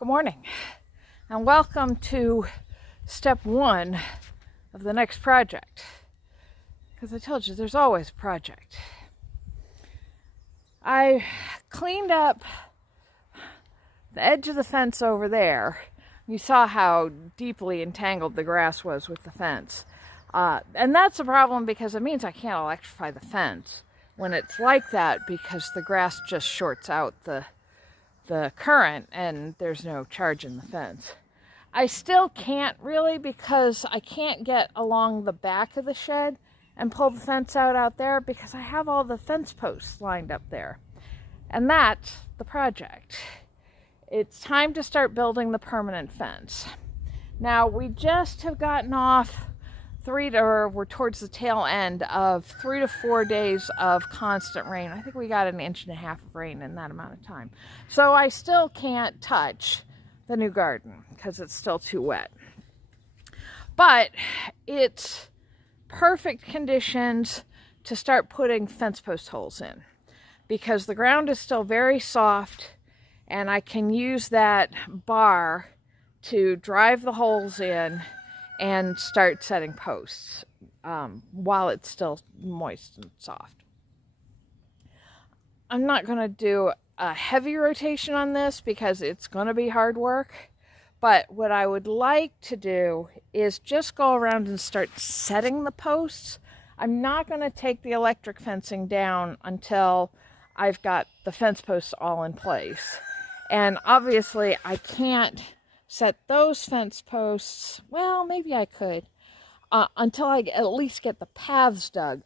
Good morning, and welcome to step one of the next project. Because I told you, there's always a project. I cleaned up the edge of the fence over there. You saw how deeply entangled the grass was with the fence. And that's a problem because it means I can't electrify the fence when it's like that, because the grass just shorts out the current and there's no charge in the fence. I still can't really, because I can't get along the back of the shed and pull the fence out there because I have all the fence posts lined up there. And that's the project. It's time to start building the permanent fence. Now, we just have gotten off we're towards the tail end of 3 to 4 days of constant rain. I think we got 1.5 inches of rain in that amount of time. So I still can't touch the new garden because it's still too wet. But it's perfect conditions to start putting fence post holes in, because the ground is still very soft and I can use that bar to drive the holes in and start setting posts while it's still moist and soft. I'm not going to do a heavy rotation on this because it's going to be hard work, but what I would like to do is just go around and start setting the posts. I'm not going to take the electric fencing down until I've got the fence posts all in place. And obviously I can't set those fence posts, well, maybe I could, until I at least get the paths dug.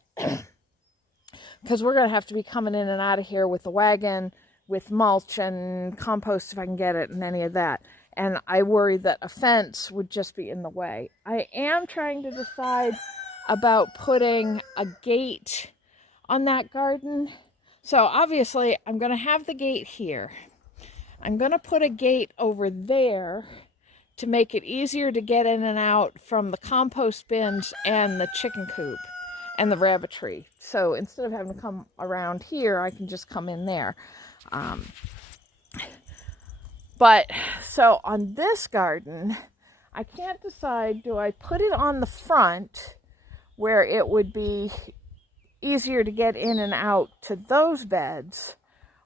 Because we're going to have to be coming in and out of here with the wagon, with mulch and compost if I can get it, and any of that. And I worry that a fence would just be in the way. I am trying to decide about putting a gate on that garden. So obviously I'm going to have the gate here. I'm going to put a gate over there to make it easier to get in and out from the compost bins and the chicken coop and the rabbitry. So instead of having to come around here, I can just come in there. But so on this garden, I can't decide, do I put it on the front where it would be easier to get in and out to those beds,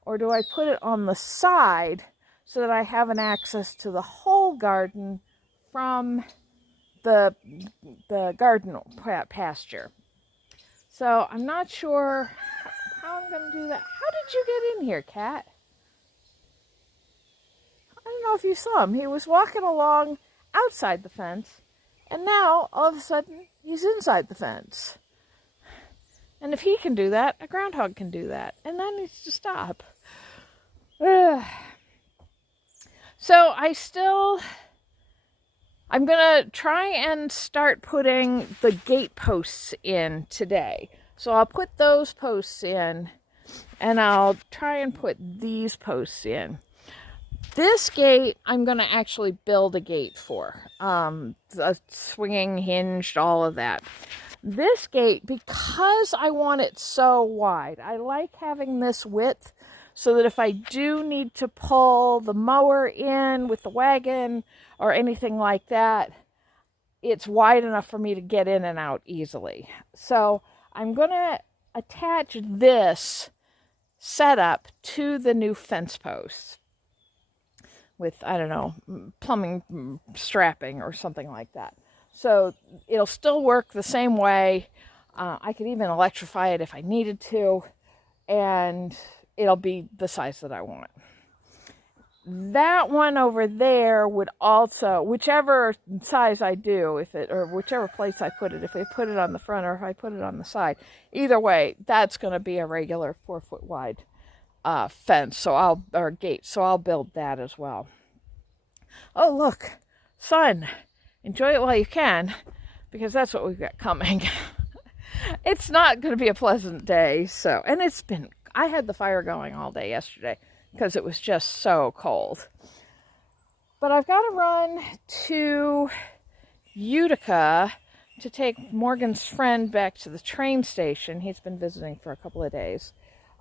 or do I put it on the side so that I have an access to the whole garden from the garden pasture? So I'm not sure how I'm going to do that. How did you get in here, Cat? I don't know if you saw him. He was walking along outside the fence, and now all of a sudden he's inside the fence. And if he can do that, a groundhog can do that. And that needs to stop. So I'm going to try and start putting the gate posts in today. So I'll put those posts in, and I'll try and put these posts in. This gate, I'm going to actually build a gate for. A swinging, hinged, all of that. This gate, because I want it so wide, I like having this width so that if I do need to pull the mower in with the wagon or anything like that, it's wide enough for me to get in and out easily. So I'm going to attach this setup to the new fence posts with, I don't know, plumbing strapping or something like that. So it'll still work the same way. I could even electrify it if I needed to, and it'll be the size that I want. That one over there would also, whichever size I do, or whichever place I put it, if I put it on the front or if I put it on the side, either way, that's going to be a regular 4-foot wide fence, or gate. So I'll build that as well. Oh, look, sun. Enjoy it while you can, because that's what we've got coming. It's not going to be a pleasant day. So, and I had the fire going all day yesterday because it was just so cold. But I've got to run to Utica to take Morgan's friend back to the train station. He's been visiting for a couple of days.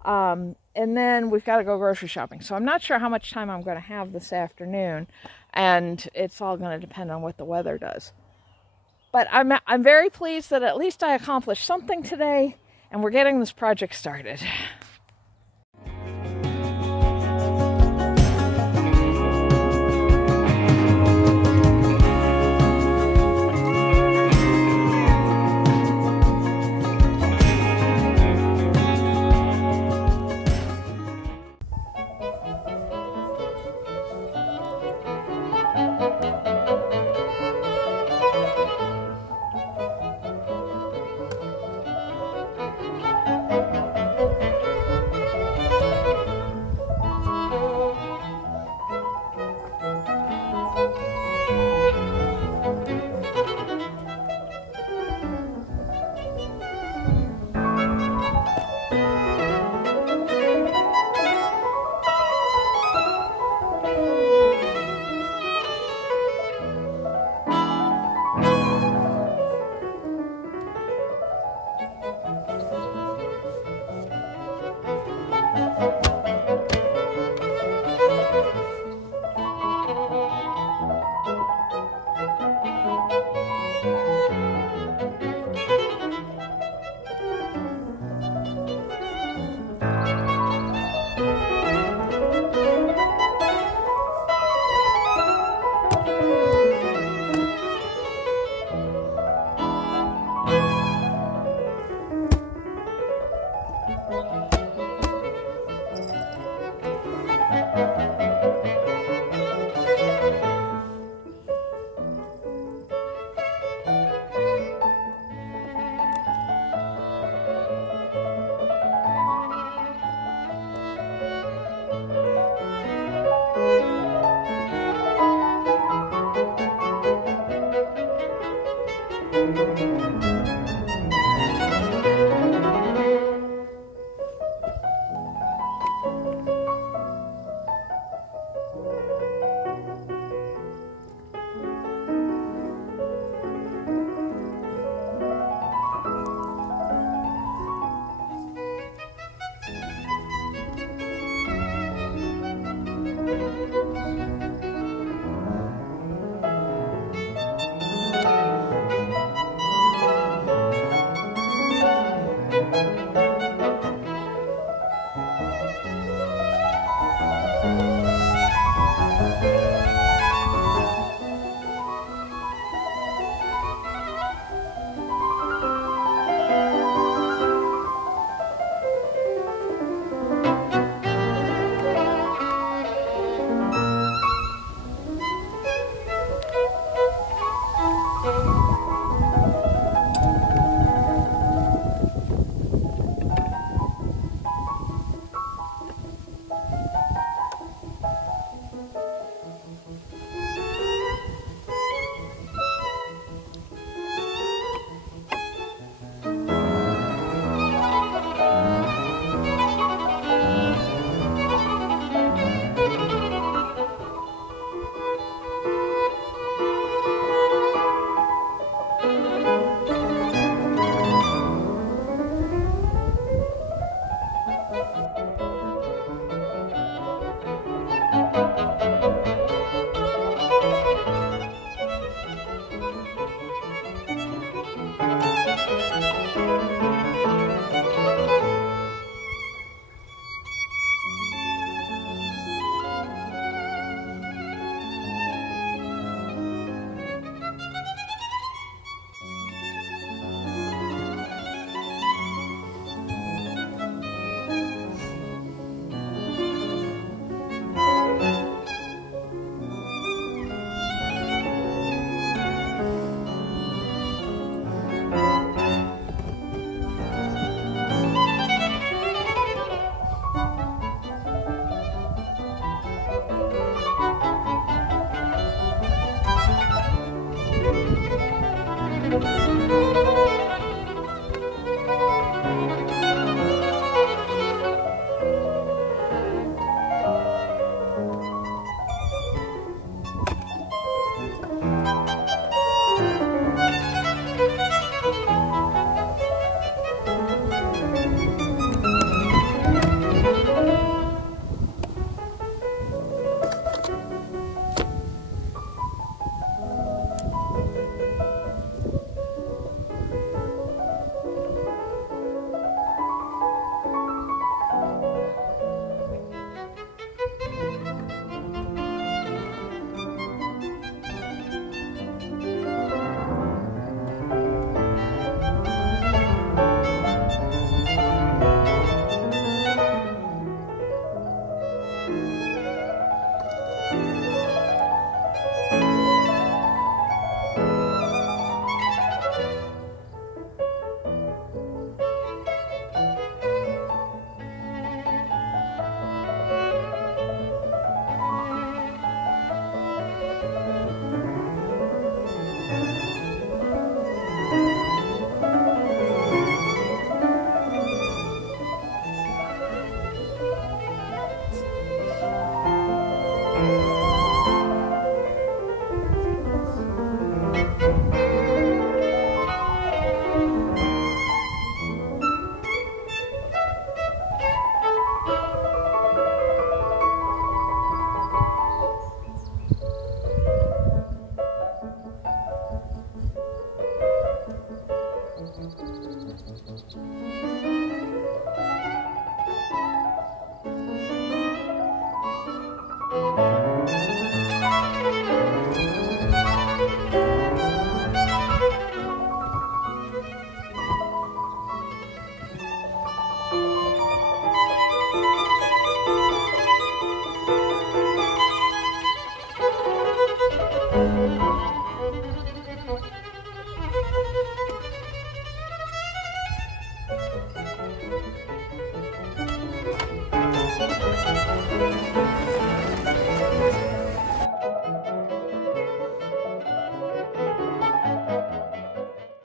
And then we've got to go grocery shopping. So I'm not sure how much time I'm going to have this afternoon, and it's all going to depend on what the weather does. But I'm very pleased that at least I accomplished something today, and we're getting this project started.